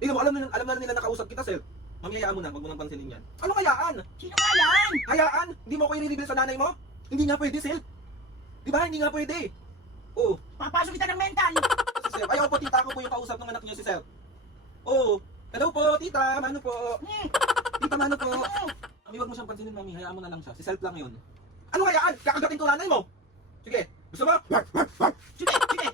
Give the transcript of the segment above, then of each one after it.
Tingnan mo, alam na nila nakausap kita, Sel. Mami, hayaan mo na, wag mo nang pansinin yan. Ano hayaan? Sino nga yan? Hayaan? Hindi mo ako i-reveal sa nanay mo? Hindi nga pwede, Sel. Di ba? Hindi nga pwede. Oo. Papasok kita ng mental. Si Sel. Ayaw po, tita. Ako po yung kausap ng anak niyo, si Sel. Oo. Hello po, tita. Mano po. Tita, mano po. Mami, wag mo siyang pansinin, mami. Hayaan mo na lang siya. Si Self lang yun. Ano hayaan? Kakagatin ko nanay mo. Sige. Gusto mo? Sige, sige.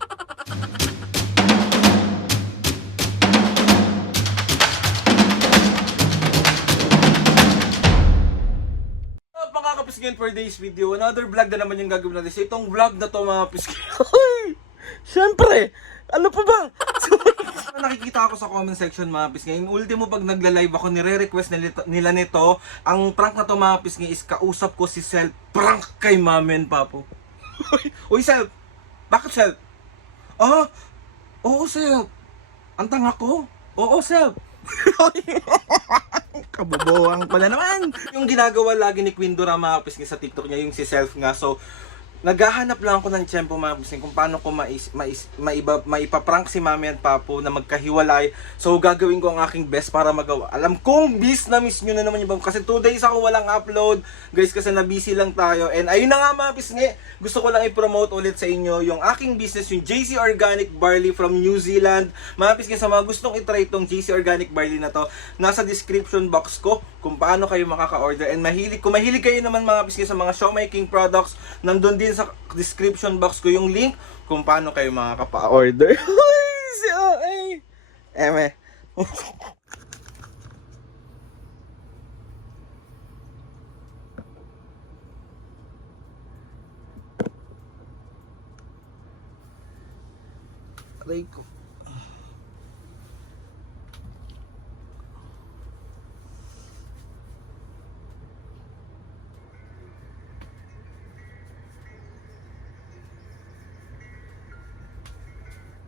Mga kapiskin for today's video, another vlog na naman yung gagawin natin. So itong vlog na to mga piskin. Siyempre, ano pa ba? Nakikita ako sa comment section mga piskin. Yung ultimo pag nagla-live ako, nire-request nila nito. Ang prank na to mga piskin is kausap ko si Self. Prank kay Mami and Papo. Uy Self, bakit Self? Ah, oo Self. Ang tanga ko? Oo Self. Kabobohang pala naman. Yung ginagawa lagi ni Queen Dora mga pisngi sa TikTok niya, yung si Self nga. So, naghahanap lang ako ng tiyempo mga pisngi kung paano ko maipaprank si Mami at Papo na magkahiwalay. So, gagawin ko ang aking best para magawa. Alam kong na miss nyo na naman yung kasi 2 days ako walang upload. Guys, kasi na busy lang tayo. And ayun na nga mga pisngi, gusto ko lang i-promote ulit sa inyo yung aking business, yung JC Organic Barley from New Zealand. Mga pisngi, sa mga gustong itry itong JC Organic Barley na to, nasa description box ko kung paano kayo makaka-order. And kung mahilig kayo naman mga pisngi sa mga Siomai King products, nandun din sa description box ko yung link kung paano kayo makaka-order. Si OA! Eme. Aray ko.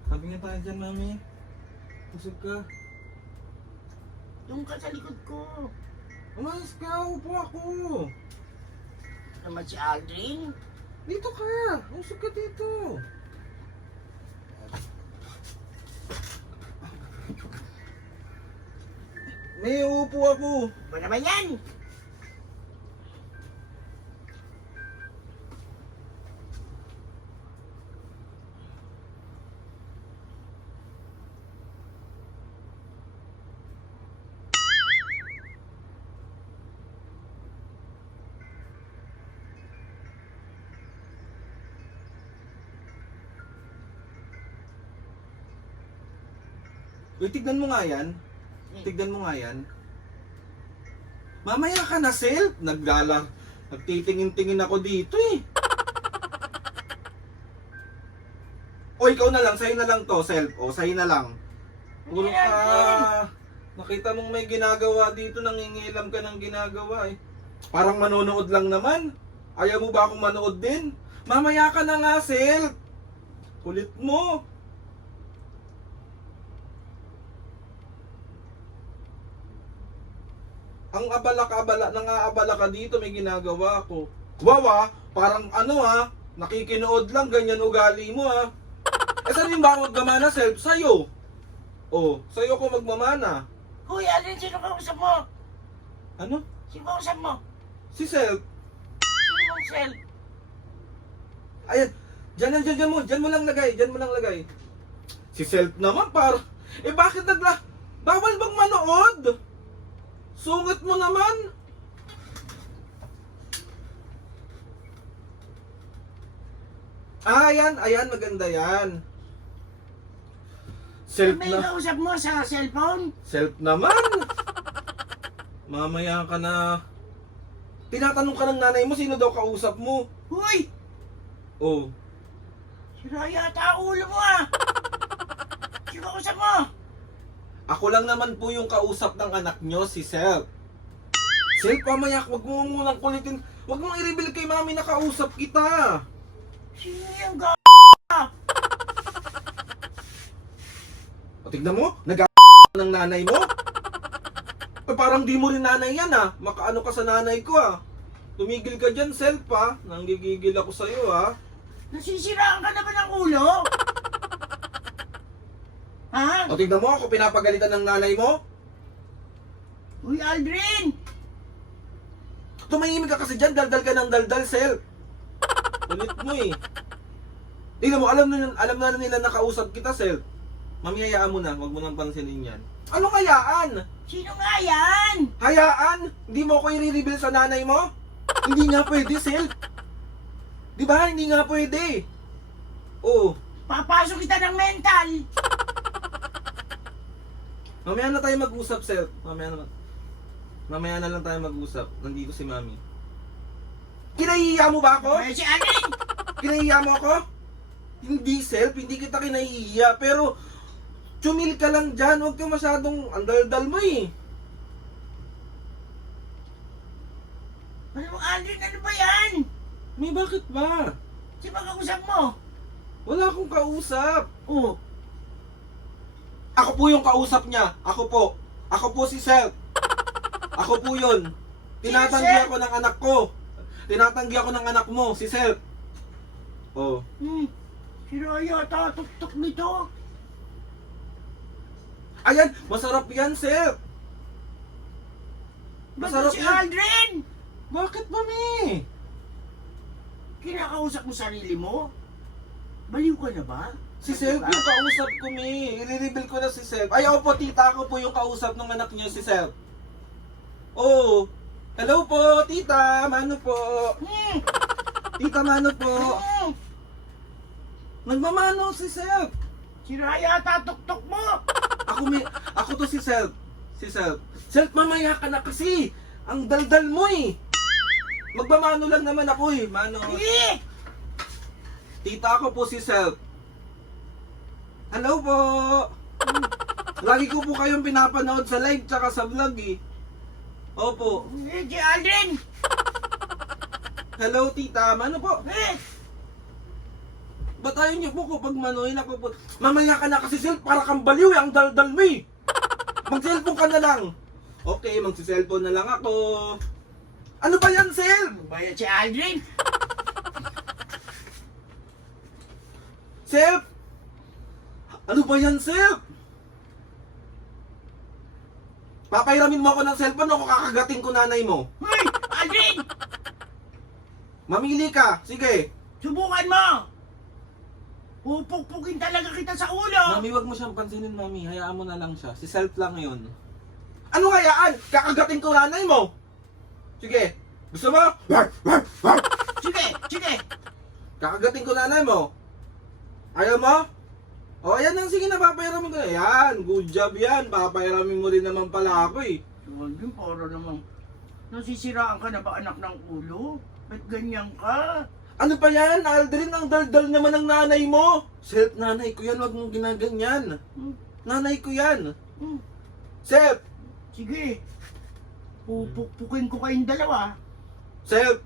Sabi nga tayo dyan, Mami. Pusog ka. Yung ka sa likod ko. Umayos ka, upo ako. Naman si Aldrin. Dito ka. Usog ka dito. May upo ako. Ba naman yan? Uy, tignan mo nga yan. Tignan mo nga yan. Mamaya ka na, Self. Nagtitingin-tingin ako dito eh. O, ikaw na lang. Sa'yo na lang to, Self. O, sa'yo na lang. Puro ka. Nakita mong may ginagawa dito. Nangingilam ka ng ginagawa eh. Parang manonood lang naman. Ayaw mo ba akong manood din? Mamaya ka na nga, Self. Kulit mo. Ang nangaabala ka dito, may ginagawa ko. Wawa, parang ano ha, nakikinood lang, ganyan ugali mo ha. Eh saan yung ba magmamana, Self? Sa'yo. Oh, sa'yo ko magmamana. Uy, Aldrin, sino kausap mo? Ano? Sino kausap mo? Si Self. Sino mong cell? Ayan, dyan mo lang lagay. Si Self naman, bakit bawal bang manood? Sungit mo naman. Ayan, maganda yan. Self May na. kausap mo sa cellphone? Self naman. Mamaya ka na. Tinatanong ka ng nanay mo, sino daw kausap mo? Uy! Oh. Sira yata ang ulo mo ah! Sino kausap mo? Ako lang naman po yung kausap ng anak nyo, si Self. Self, mamaya, wag mo munang kulitin. Wag mong i-reveal kay Mami na kausap kita. Sino yung g***? O, tignan mo, ng nanay mo. Parang di mo rin nanay yan ah. Makaano ka sa nanay ko ah. Tumigil ka dyan, Self ah. Nanggigigil ako sa'yo ah. Nasisiraan ka na ba ng ulo? Ha? O tignan mo ako pinapagalitan ng nanay mo. Uy, Aldrin! Tumahimik ka kasi dyan, daldal ka ng daldal, Sel. Ulit mo eh. Tignan mo, alam na nila nakausap kita, Sel. Mamiyayaan mo na, wag mo nang pansinin yan. Anong hayaan? Sino nga yan? Hayaan? Hindi mo ako i-reveal sa nanay mo? Hindi nga pwede, Sel. Di ba? Hindi nga pwede. Oo. Papasok kita ng mental! Mamaya na tayo mag-usap, Sel. Mamaya na lang tayo mag-usap. Nandito si Mami. Kinahihiya mo ba ako? Kaya si Aldrin! Kinahihiya mo ako? Hindi, Self. Hindi kita kinahihiya. Pero, chumil ka lang dyan. Huwag ka masyadong andal-dal mo eh. Ano mo, Aldrin? Ano ba yan? May bakit ba? Si pagkakusap mo? Wala akong kausap. Oh, Ako po yung kausap niya. Ako po. Ako po si Self. Ako po yun. Tinatanggi Sino, Self? ako ng anak ko. Tinatanggi ako ng anak mo, si Self. Oh. si Raya tatuktok nito. Ayan, masarap yan, Self. Ba't Masarap si yan. Aldrin? Bakit ba, Mi? Kinakausap mo sarili mo? Baliw ka na ba? Si Self yung kausap ko, Mi. I-reveal ko na si Self. Ay, ako po, tita. Ako po yung kausap ng anak niyo, si Self. Oh. Hello po, tita. Mano po. Tita Mano po. Nagmamano si Self. Si Raya tatuktok mo. Ako to si Self. Si Self. Self, mamaya ka na kasi. Ang daldal mo eh. Magmamano lang naman ako eh. Mano. Eh! Tita, ako po si Self. Hello po. Lagi ko po kayong pinapanood sa live tsaka sa vlog eh. Opo. Si Aldrin! Hello, tita. Mano po? Eh! Ba't ayaw niyo po kapag manuhin ako po? Mamaya ka na kasi, Self. Para kang baliw eh. Ang daldal mo eh. Mag-cellphone ka na lang. Okay, magsi-cellphone na lang ako. Ano ba yan, Self? Bayan si Aldrin! Self? Ano ba yan, Self? Papairamin mo ako ng cellphone o kakagating ko nanay mo? Hoy! Aldrin! Mamili ka. Sige. Subukan mo! Pupukpukin talaga kita sa ulo! Mami, wag mo siyang pansinin, Mami. Hayaan mo na lang siya. Si Self lang yun. Ano hayaan? Kakagating ko nanay mo. Sige. Gusto mo? Sige! Sige! Kakagating ko nanay mo. Ayaw mo? O, ayan lang. Sige na, papairamin ko. Ayan, good job yan. Papairamin mo rin naman pala ako eh. Si Aldrin, para namang nasisiraan ka na ba anak ng ulo? Ba't ganyan ka? Ano pa yan, Aldrin? Ang daldal naman ng nanay mo. Self, nanay ko yan. Wag mong ginaganyan. Nanay ko yan. Self! Sige. Pupukpukin ko kayong dalawa. Self!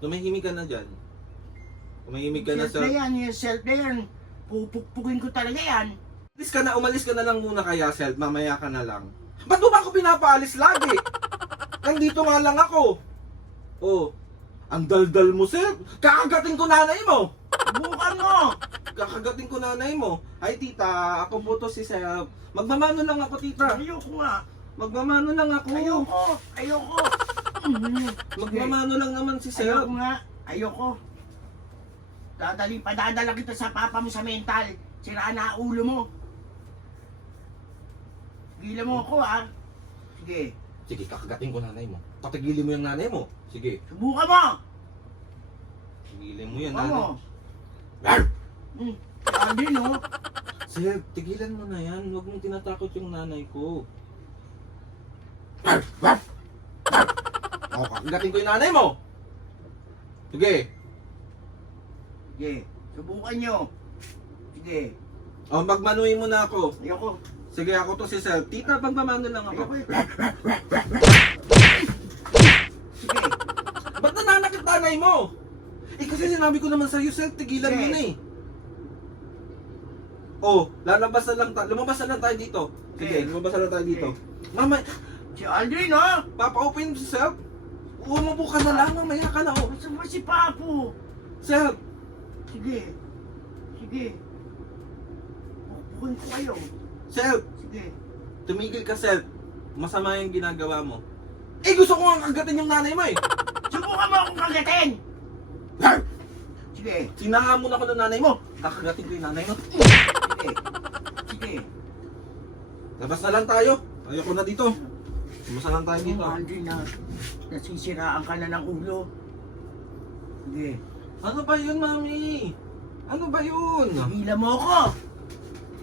Tumahimik ka na dyan. Tumahimik ka na, Self na Self. yan, yung self na yan. Pupukpukin ko talaga yan. Umalis ka na lang muna kaya, Self. Mamaya ka na lang. Ba't mo ba ako pinapaalis lagi? Nandito nga lang ako. Oh, ang daldal mo, Self. Kakagating ko nanay mo. Bukan mo! Kakagating ko nanay mo. Ay, tita. Ako po to si Self. Magmamano lang ako, tita. Ayoko nga. Magmamano lang ako. Ayoko. Ayoko. Magmamano lang naman si Self. Ayoko nga. Ayoko. Padadala kita sa papa mo sa mental. Siraan na ang ulo mo. Gila mo ako, ha? Sige. Sige, kakagating ko nanay mo. Patigilin mo yung nanay mo. Sige. Subukan mo! Tigilin mo yan, Subukan nanay. mo. Sabi, no? Self, tigilan mo na yan. Huwag mong tinatakot yung nanay ko. Kakagating ko yung nanay mo. Sige. Sige. Subukan nyo. Sige. O, magmanuhin mo na ako. Ayoko. Sige, ako to si Self. Tita, magmamano lang ako. Ayoko. Sige. Ba't nananakit nanay mo? Eh, kasi sinabi ko naman sa'yo, Self, tigilan mo Sige. na eh. Oh, lumabas na lang tayo dito. Sige, Okay. lumabas na lang tayo dito. Okay. Mama, Si Aldrin, ha? papa-open si Self. Umupo ka na lang, mamaya ka na. Oh. Gusto mo si Papo? Self, Sige. Sige. Pupukin ko kayo. Self, Sige. tumigil ka, Self. Masama yung ginagawa mo. Eh, gusto ko nga kagatin yung nanay mo eh. Subukan mo akong kagatin! Sige. Sinahamon ako ng nanay mo. Kakagatin ko yung nanay mo. Sige. Sige. Labas na lang tayo. Ayoko na dito. Labas na lang tayo dito. Hindi na. Nasisiraan ka na ng ulo. Sige. Ano ba yun, Mami? Ano ba yun? Hila mo ako.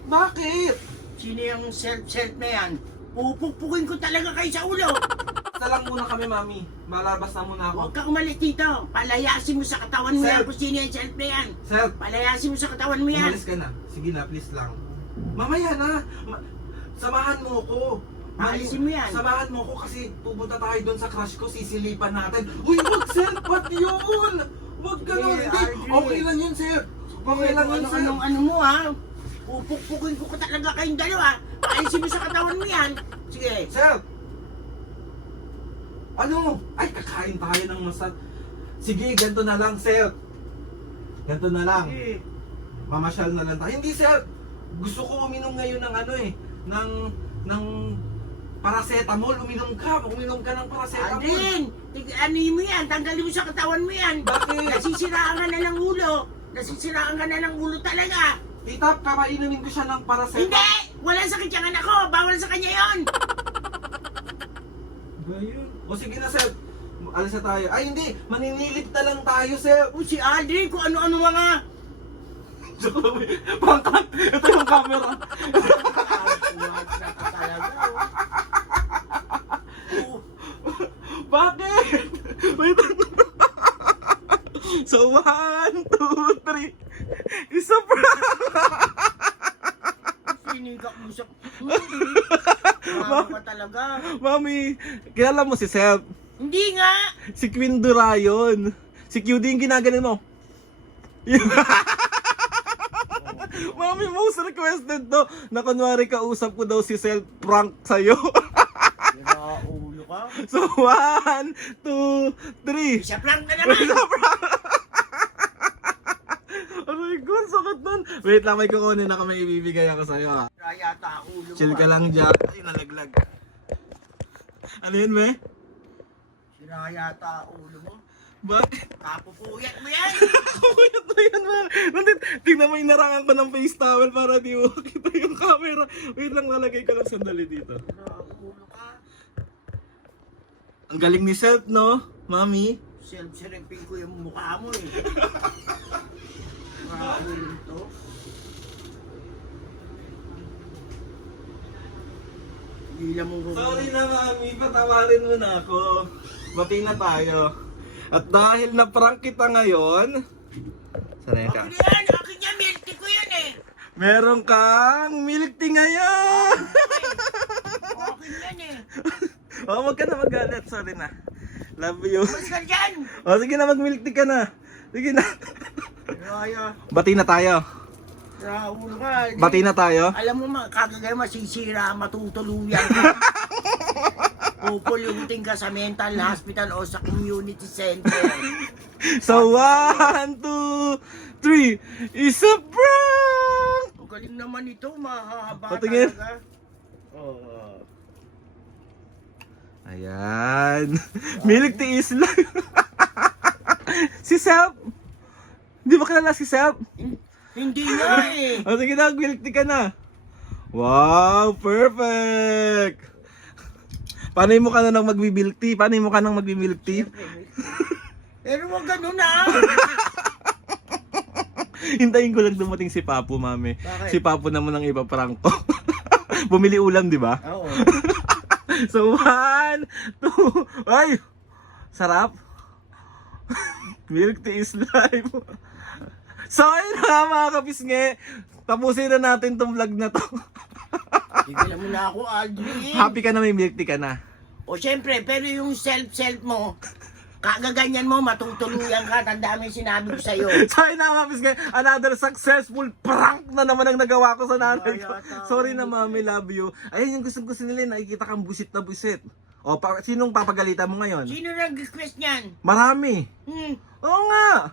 Bakit? Sino yung self-self na yan? Pupukpukin ko talaga kayo sa ulo. Basta lang muna kami, Mami. Malabas na muna ako. Huwag kang umalis dito. Palayasin mo sa katawan mo yan Self. kung sino yung self na yan. Self, Palayasin mo sa katawan mo yan. umalis ka na. Sige na, please lang. Mamaya na. Samahan mo ako. Alisin mo yan. Samahan mo ako kasi pupunta tayo doon sa crush ko, sisilipan natin. Uy, wag, Sir! Ba't yun? Wag ka nun. Sige, Hindi, RJ. okay lang yun, Sir. Okay lang yun, Sir. Ano mo ha? Pupukpukin ko talaga kayong dalawa. Paalisin mo sa katawan mo yan. Sige. Sir! Ano? Ay, kakain tayo ng masat. Sige, ganito na lang, Sir. Ganito na lang. Sige. Mamasyal na lang tayo. Hindi, Sir. Gusto ko uminom ngayon ng ano eh. Ng paracetamol. Uminom ka ng paracetamol. Aldrin! Ano mo yan? Tanggalin mo sa katawan mo yan. Bakit? Nasisiraan ka na ng ulo. Nasisiraan ka na ng ulo talaga. Tita, kakainumin ko siya ng paracetamol. Hindi! Wala sakit yung anak ko. Bawal sa kanya yon. Ba yun? O sige na, Sir. Alis na tayo. Ay, hindi. Maninilip na lang tayo, Sir. O si Aldrin, kung ano-ano mga... Pangkat! Ito yung camera. Bakit? Wait. So, 1, 2, 3. Isa prank! Sinigak mo sa... Mama ka talaga. Mami, kilala mo si Seb? Hindi nga! Si Queen Durayon. Si QD yung ginaganin mo. Mami, most requested to na kunwari kausap ko daw si Sel prank sa'yo. Sira ulo ka. So, 1, 2, 3. Isa prank na naman! Isa prank! Aray ko, sakit nun. Wait lang, may kukunin na kami ibibigay ako sa'yo ha. Sira yata ulo mo. Chill ka lang dyan. Ay, nalaglag. Ano yun, me? Sira yata ulo mo. Bakit? Kapupuyat mo yan! Kuyat mo yan, man. Tingnan mo, inarangan ko ng face towel para di mo kita yung camera. Wait lang, lalagay ko lang sandali dito. Sira ulo ka. Ang galing ni Self, no? Mami? Self-seremping ko yung mukha mo eh. Sira ulo to. Hila mo ko. Sorry na, Mami. Patawarin mo na ako. Bati na tayo. At dahil na-prank kita ngayon, sanay ka. Akin yan! Akin yan! Milk tea ko yan eh! Meron kang milk tea ngayon! Akin yan eh! Oh, wag ka na magalit. Sorry na. Love you. Mas ka dyan! Oh, sige na, mag-milk tea ka na. Sige na. Raya, Bati na tayo. Raul ka. Bati na tayo. Alam mo kagagay masisira, matutuluyan. Pupulutin ka sa mental hospital o sa community center. So, 1, 2, 3. Isa prank! Ang galing naman ito, mahahaba Patingin. talaga. Oh. Ayan. Milk tea is lang. Si Sap. Hindi ba kilala si Sap? Hindi nga eh. O sige na, milk tea ka na. Wow, perfect. Paano mo ka na nang magbi-milk tea? Paano mo ka nang magbi-milk tea? Pero wag ganun na. Hintayin ko lang dumating si Papu, Mami. Bakit? Si Papu naman ang ipaprank ko. Bumili ulam, di ba? Oo. So, 1, 2, ay! Sarap! Milk tea is life! So, ayun na mga kapisnge! Tapusin na natin tong vlog na to. Tigilan mo na ako, Aldrin. Happy ka na may milk tea ka na. O syempre, pero yung self-self mo, kagaganyan mo, matutuluyan ka. Tandaan mo yung sinabi ko sa'yo. So, ayun na mga kapisnge! Another successful prank na naman ang nagawa ko sa nanay ko. Sorry na, Mami, love you. Ayun yung gusto nila, nakikita kang busit na busit. O, sinong papagalitan mo ngayon? Sino nag-request niyan? Marami. Hmm. Oo nga.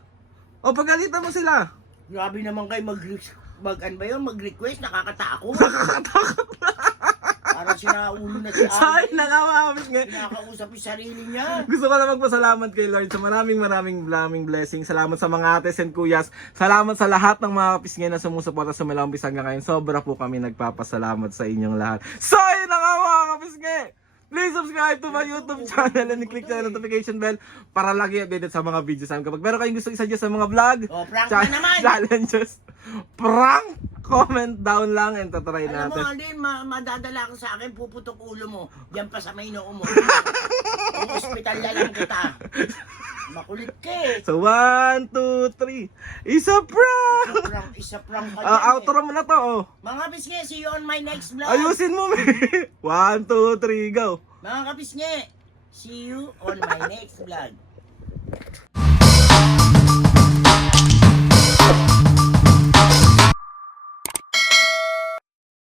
O, pagalitan mo sila. Grabe naman kayo ano ba yun, mag-request, nakakatakot. Para sinaulo na si Sorry Ate. na nga mga kapisngi. Kinakausap yung sarili niya. Gusto ko na magpasalamat kay Lord sa maraming blessings. Salamat sa mga ates and kuyas. Salamat sa lahat ng mga kapisngi na sumusuporta sa Malambis hanggang ngayon. Sobra po kami nagpapasalamat sa inyong lahat. So yun na nga mga kapisngi. Please subscribe to my YouTube channel and click the notification bell para lagi updated sa mga videos namin. Kapag meron kayong gusto isa-suggest sa mga vlog, O, prank na naman. challenges, prank, comment down lang and tatry Alam mo, natin. Alin, madadala ka sa akin, puputok ulo mo. Diyan pa sa may noo mo. Ang ospital na lang kita. Makulit ka eh. So 1, 2, 3. Isa prank! Isa prank ka dyan Outro mo na to, oh. Mga kapisnge, see you on my next vlog. Ayusin mo, me. 1, 2, 3, go. Mga kapisnge, see you on my next vlog.